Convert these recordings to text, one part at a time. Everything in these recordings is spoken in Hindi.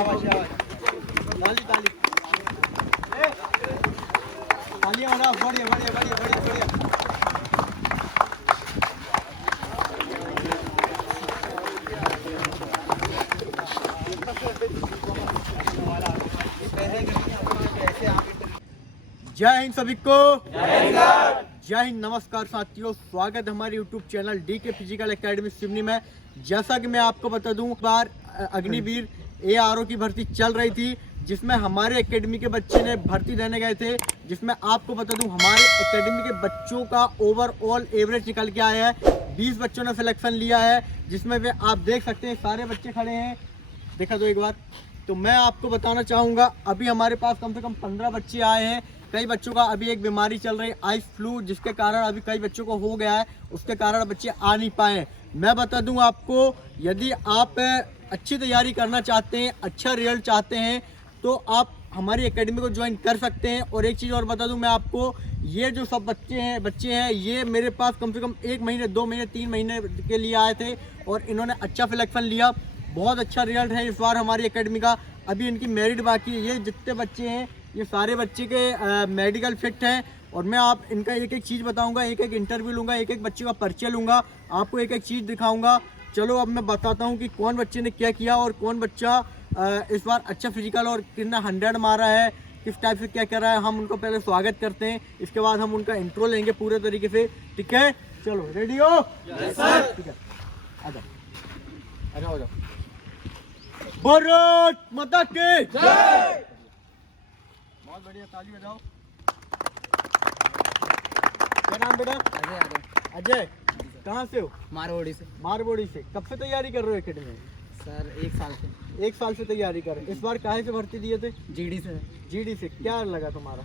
शाबाश शाबाश, ताली ताली तालियां बना, बढ़िया बढ़िया बढ़िया बढ़िया बढ़िया। जय हिंद सभी को, जय हिंद। नमस्कार साथियों, स्वागत है हमारे YouTube channel DK physical academy Seoni में। जैसा कि मैं आपको बता दूं, बार अग्निवीर ARO की भर्ती चल रही थी, जिसमें हमारे एकेडमी के बच्चे ने भर्ती देने गए थे, जिसमें आपको बता दूं हमारे एकेडमी के बच्चों का ओवरऑल एवरेज निकल के आया है। 20 बच्चों ने सिलेक्शन लिया है, जिसमें वे आप देख सकते हैं सारे बच्चे खड़े हैं, देखा दो एक बार। तो मैं आपको बताना चाहूँगा, अभी हमारे पास कम से कम 15 बच्चे आए हैं। कई बच्चों का अभी एक बीमारी चल रही है आइस फ्लू, जिसके कारण अभी कई बच्चों को हो गया है, उसके कारण बच्चे आ नहीं पाए। मैं बता दूं आपको, यदि आप अच्छी तैयारी करना चाहते हैं, अच्छा रिजल्ट चाहते हैं, तो आप हमारी एकेडमी को ज्वाइन कर सकते हैं। और एक चीज़ और बता दूं मैं आपको, ये जो सब बच्चे हैं ये मेरे पास कम से कम 1 महीने 2 महीने 3 महीने के लिए आए थे और इन्होंने अच्छा सिलेक्शन लिया। बहुत अच्छा रिजल्ट है इस बार हमारी एकेडमी का। अभी इनकी मेरिट बाकी है। ये जितने बच्चे हैं ये सारे बच्चे के मेडिकल फिट हैं। और मैं आप इनका एक एक चीज़ बताऊंगा, एक एक इंटरव्यू लूँगा, एक एक बच्चे का परिचय लूँगा, आपको एक एक चीज़ दिखाऊंगा। चलो अब मैं बताता हूँ कि कौन बच्चे ने क्या किया और कौन बच्चा इस बार अच्छा फिजिकल और कितना 100 मारा है, किस टाइप से क्या कर रहा है। हम उनको पहले स्वागत करते हैं, इसके बाद हम उनका इंट्रो लेंगे पूरे तरीके से, ठीक है। चलो रेडी हो? Yes sir. ठीक है, आ जाओ आ जाओ। भारत माता की जय। बहुत बढ़िया, ताली बजाओ। क्या नाम बेटा? अजय। अजय, कहाँ से हो? मारवाड़ी से। मारवाड़ी से। कब से तैयारी कर रहे हो एकेडमी में? सर 1 साल से। 1 साल से तैयारी कर रहे हो। इस बार काहे से भर्ती दिए थे? जीडी से। जीडी से। क्या लगा तुम्हारा?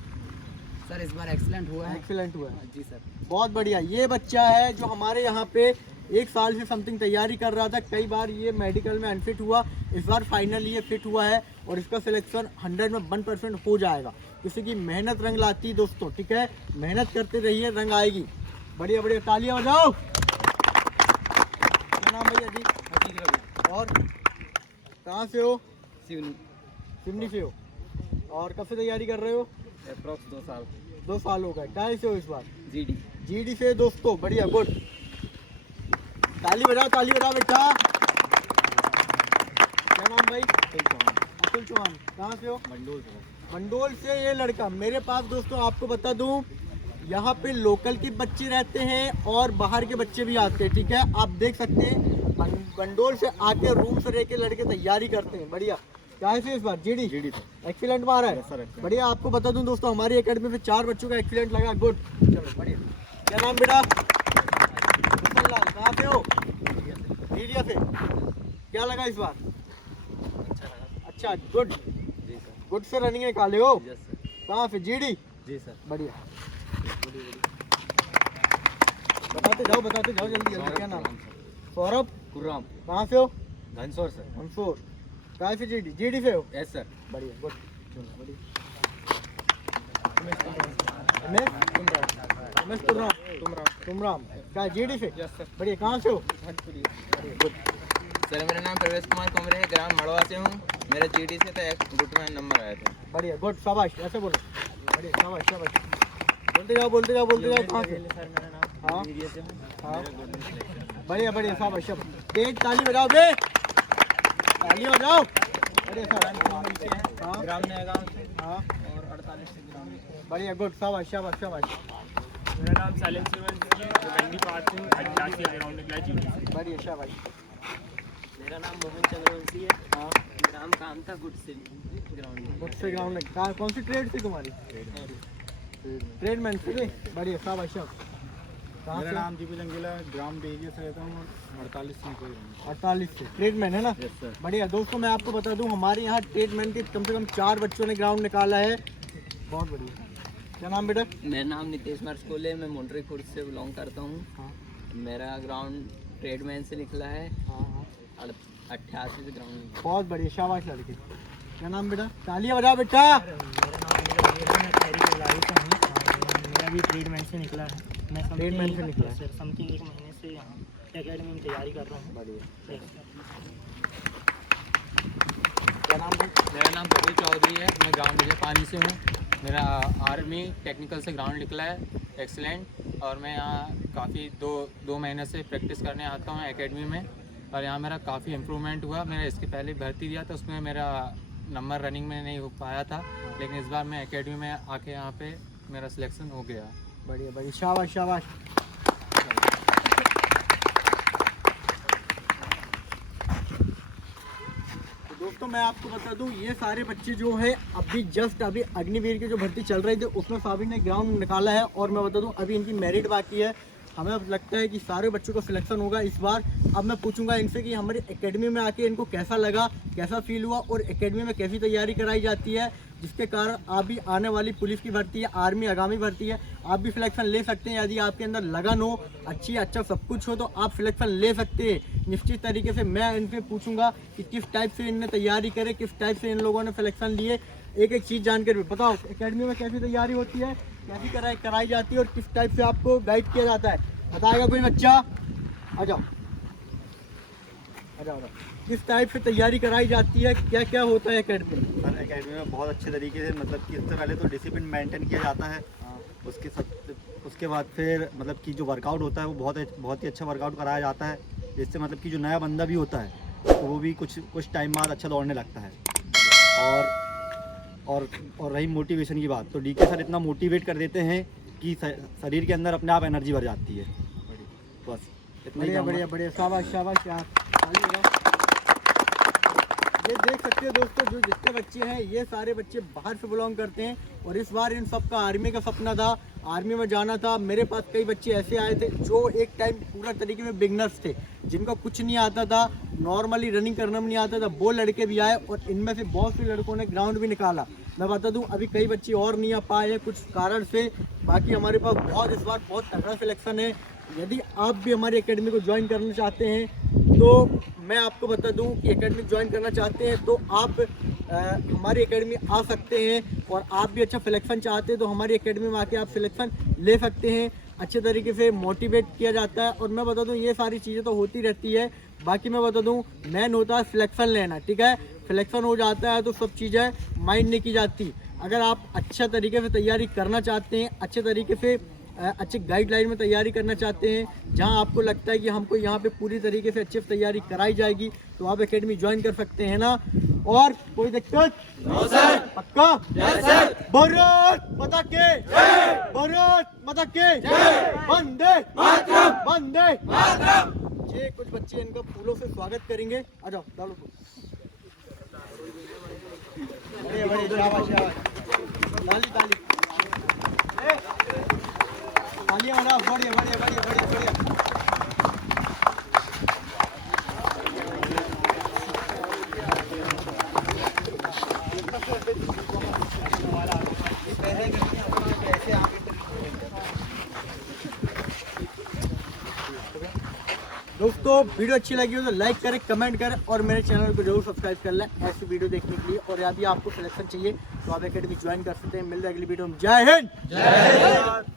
सर इस बार एक्सीलेंट हुआ है। एक्सीलेंट हुआ है जी सर। बहुत बढ़िया। ये बच्चा है जो हमारे यहाँ पे 1 साल से समथिंग तैयारी कर रहा था। कई बार ये मेडिकल में अनफिट हुआ, इस बार फाइनली ये फिट हुआ है और इसका सिलेक्शन 100 में 1% हो जाएगा। किसी की मेहनत रंग लाती है दोस्तों, ठीक है। मेहनत करते रहिए, रंग आएगी। बढ़िया बढ़िया, तालियां बजाओ। क्या नाम भैया जी? और कहाँ से हो? सिवनी से हो। और कब से तैयारी कर रहे हो? अप्रॉक्स 2 साल। 2 साल हो गए। कहाँ से हो इस बार? जीडी से दोस्तों। बढ़िया, गुड। ताली बजाओ बेटा। क्या नाम भाई? अतुल चौहान। कहाँ से हो? मंडोल से। ये लड़का मेरे पास दोस्तों, आपको बता दूं, यहाँ पे लोकल के बच्चे रहते हैं और बाहर के बच्चे भी आते हैं, ठीक है। आप देख सकते हैं मंडोल से आके रूम से रह के लड़के तैयारी करते हैं। बढ़िया। क्या से इस बार? जीडी एक्सीलेंट मारा है। बढ़िया। आपको बता दूं दोस्तों, हमारी एकेडमी में 4 बच्चों का एक्सीलेंट लगा। गुड, चलो बढ़िया। क्या नाम बेटा? कहाँ से हो? मीडिया से। क्या लगा इस बार? अच्छा, गुड। गुड से रनिंग निकाले हो? कहाँ से? जीडी। जी सर। बढ़िया। बताते जाओ जल्दी। क्या नाम? सौरभ कुर्राम। कहाँ से हो? धनसौर सर। मंसूर। कहाँ से? जीडी से हो? Yes sir. बढ़िया, गुड। तुमराम। क्या जीडी से? Yes sir. बढ़िया। कहाँ से हो? गुड। सर मेरा नाम प्रवेश कुमार कुमरे है, ग्राम मड़वा से हूँ। मेरा जीडी से तो गुट में नंबर आया था। बढ़िया, गुड। शाबाश, ऐसे बोलो। बढ़िया, शाबाश। बोलते जाओ। कहाँ से? सर मेरा नाम हाँ जीडी से हूँ। हाँ, बढ़िया, शाबाश। तेज ताली बजाओ बे, ताली बजाओ। बढ़िया सर। हाँ, ग्राम नया गाँव से। हाँ, और 48 से ग्राम। बढ़िया, गुड। शाबाश। मेरा नाम सालिम सिवन है, गंडी पार्क से 88 ग्राउंड निकला जीडी से। बढ़िया, शाबाश। मेरा नाम मोहन चंद्रवंशी है। हाँ, ग्राम काम था गुड से ग्राउंड। गुड से ग्राउंड में। कौन सी ट्रेड थी तुम्हारी? ट्रेडमैन से। बढ़िया, शाबाश। मेरा नाम दीपू जंगीला, ग्राम बेगिया से रहता हूँ, 48 से निकल। 48 से। ट्रेडमैन है ना? Yes sir. बढ़िया। दोस्तों मैं आपको बता दूं, हमारे यहाँ ट्रेडमैन के कम से कम 4 बच्चों ने ग्राउंड निकाला है। बहुत बढ़िया। क्या नाम बेटा? मेरा नाम नितेश मरस्कोले, मैं मुंडरी खुर्द से बिलोंग करता हूँ। हाँ, मेरा ग्राउंड ट्रेडमैन से निकला है, हाँ। 88 से ग्राउंड। बहुत बढ़िया, शाबाश लड़के। क्या नाम बेटा? तालियां बजाओ बेटा। मेरा नाम मैं खैरी कलारी से हूँ। मेरा भी ट्रेडमैन से निकला है। मैं ट्रेडमैन से निकला है। समथिंग 1 महीने से यहाँ एकेडमी में तैयारी कर रहा हूँ। बढ़िया। क्या नाम है? नाम कपिल चौधरी है, मैं ग्राउंड विजय पानी से हूँ। मेरा आर्मी टेक्निकल से ग्राउंड निकला है, एक्सीलेंट। और मैं यहाँ काफ़ी दो महीने से प्रैक्टिस करने आता हूँ एकेडमी में, और यहाँ मेरा काफ़ी इम्प्रूवमेंट हुआ। मैंने इसके पहले भर्ती दिया था, उसमें मेरा नंबर रनिंग में नहीं हो पाया था, लेकिन इस बार मैं एकेडमी में आके यहाँ पे मेरा सिलेक्शन हो गया। बढ़िया बढ़िया, शाबाश शाबाश। तो दोस्तों मैं आपको बता दूं, ये सारे बच्चे जो है अभी अग्निवीर की जो भर्ती चल रही थी उसमें साबिर ने ग्राउंड निकाला है, और मैं बता दूं अभी इनकी मेरिट बाकी है। हमें अब लगता है कि सारे बच्चों का सिलेक्शन होगा इस बार। अब मैं पूछूंगा इनसे कि हमारी एकेडमी में आके इनको कैसा लगा, कैसा फील हुआ, और एकेडमी में कैसी तैयारी कराई जाती है, जिसके कारण आप भी आने वाली पुलिस की भर्ती है, आर्मी आगामी भर्ती है, आप भी सिलेक्शन ले सकते हैं। यदि आपके अंदर लगन हो, अच्छा सब कुछ हो, तो आप सिलेक्शन ले सकते हैं निश्चित तरीके से। मैं इनसे पूछूंगा कि किस टाइप से इनने तैयारी करे, किस टाइप से इन लोगों ने सिलेक्शन लिए। एक एक चीज़ जानकर भी बताओ, एकेडमी में कैसी तैयारी होती है, कैसी कराई जाती है, और किस टाइप से आपको गाइड किया जाता है, बताएगा कोई बच्चा? आ जाओ। किस टाइप से तैयारी कराई जाती है, क्या क्या होता है एकेडमी में? सर एकेडमी में बहुत अच्छे तरीके से, मतलब कि इससे पहले तो डिसिप्लिन मेंटेन किया जाता है। उसके बाद फिर मतलब कि जो वर्कआउट होता है वो बहुत ही अच्छा वर्कआउट कराया जाता है, जिससे मतलब कि जो नया बंदा भी होता है तो वो भी कुछ टाइम बाद अच्छा दौड़ने लगता है। और रही मोटिवेशन की बात, तो डीके सर इतना मोटिवेट कर देते हैं कि शरीर के अंदर अपने आप एनर्जी भर जाती है। बस इतना ही। बढ़िया बढ़िया, शाबाश शाबाश यार। ये देख सकते हो दोस्तों, जो जितने बच्चे हैं ये सारे बच्चे बाहर से बिलोंग करते हैं, और इस बार इन सबका आर्मी का सपना था, आर्मी में जाना था। मेरे पास कई बच्चे ऐसे आए थे जो एक टाइम पूरा तरीके में बिगनर्स थे, जिनका कुछ नहीं आता था, नॉर्मली रनिंग करना भी नहीं आता था, वो लड़के भी आए, और इनमें से बहुत से लड़कों ने ग्राउंड भी निकाला। मैं बता दूं अभी कई बच्चे और नहीं आ पाए हैं कुछ कारण से, बाकी हमारे पास इस बार बहुत तगड़ा सिलेक्शन है। यदि आप भी हमारी एकेडमी को ज्वाइन करना चाहते हैं तो मैं आपको बता दूं कि एकेडमी ज्वाइन करना चाहते हैं तो आप हमारी एकेडमी आ सकते हैं, और आप भी अच्छा सिलेक्शन चाहते हैं तो हमारी एकेडमी में आके आप सिलेक्शन ले सकते हैं। अच्छे तरीके से मोटिवेट किया जाता है, और मैं बता दूं ये सारी चीज़ें तो होती रहती है। बाकी मैं बता दूं मेन होता है सिलेक्शन लेना, ठीक है? सिलेक्शन हो जाता है तो सब चीज़ें माइंड नहीं की जाती। अगर आप अच्छा तरीके से तैयारी करना चाहते हैं, अच्छे तरीके से अच्छे गाइडलाइन में तैयारी करना चाहते हैं, जहां आपको लगता है कि हमको यहां पे पूरी तरीके से अच्छे से तैयारी कराई जाएगी, तो आप एकेडमी ज्वाइन कर सकते हैं ना। और कोई दिक्कत? No sir. पक्का? Yes sir. भारत माता के जय, भारत माता के जय, वंदे मातरम, वंदे मातरम। ये कुछ बच्चे इनका फूलों से स्वागत करेंगे। आ जाओ डालो फूल। बढ़िया बढ़िया, शाबाश शाबाश, ताली ताली तालियां बना। बढ़िया बढ़िया बढ़िया बढ़िया बढ़िया। दोस्तों वीडियो अच्छी लगी हो तो लाइक करें, कमेंट करें, और मेरे चैनल को जरूर सब्सक्राइब कर लें ऐसी वीडियो देखने के लिए। और यदि आपको सिलेक्शन चाहिए तो आप एकेडमी ज्वाइन कर सकते हैं। मिलते हैं अगली वीडियो में। जय हिंद, जय भारत।